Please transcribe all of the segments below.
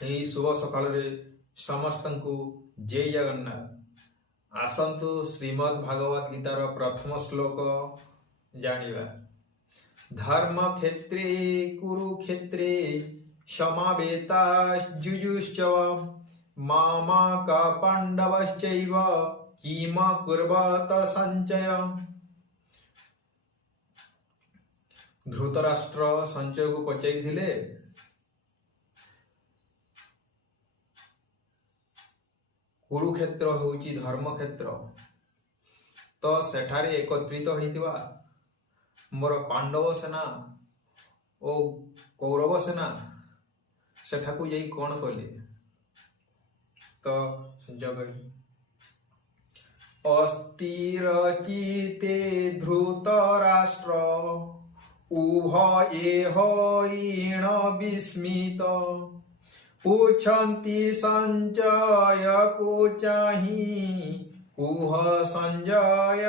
यही शुभ सकाल समस्त को जय जगन्नाथ। आसतु श्रीमद् भागवत गीतार प्रथम श्लोक जानिबा। धर्म क्षेत्रे कुरुक्षेत्रे समावेताश्जुजुश्चव मामाका पांडवश्चैव किम कुर्वत संचय। धृतराष्ट्र संचय को पचारिथिले कुरुक्षेत्र होउची धर्म क्षेत्र, तो सेठारे एकत्रित होइतिबा मोर पांडव सेना ओ कौरव सेना सेठाकू जाई कौन कले। तो संजय कहले अस्थिरचिते धृतराष्ट्र उभयेह विस्मित पुच्छन्ति संजय को चाहि कुह संजय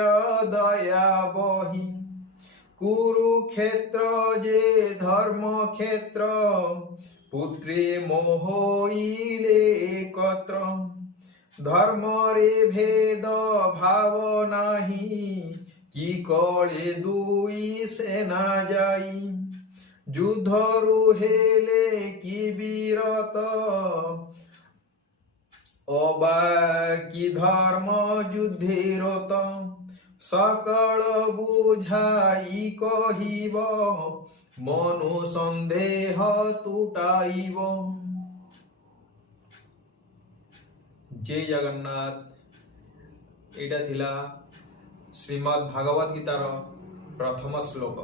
दया बहि। कुरुक्षेत्र जे धर्म क्षेत्र पुत्रे मोहइले एकत्र। धर्म रे भेद भाव नाही कि कळे दुई सेना जाई। युद्ध रुहेले कि वीरत अबा कि धर्म युद्धेरत। सकल बुझाई कहिब मनु संदेह तुटाइब। जय जगन्नाथ। एटा थिला श्रीमद् भागवत गीतार प्रथम श्लोक।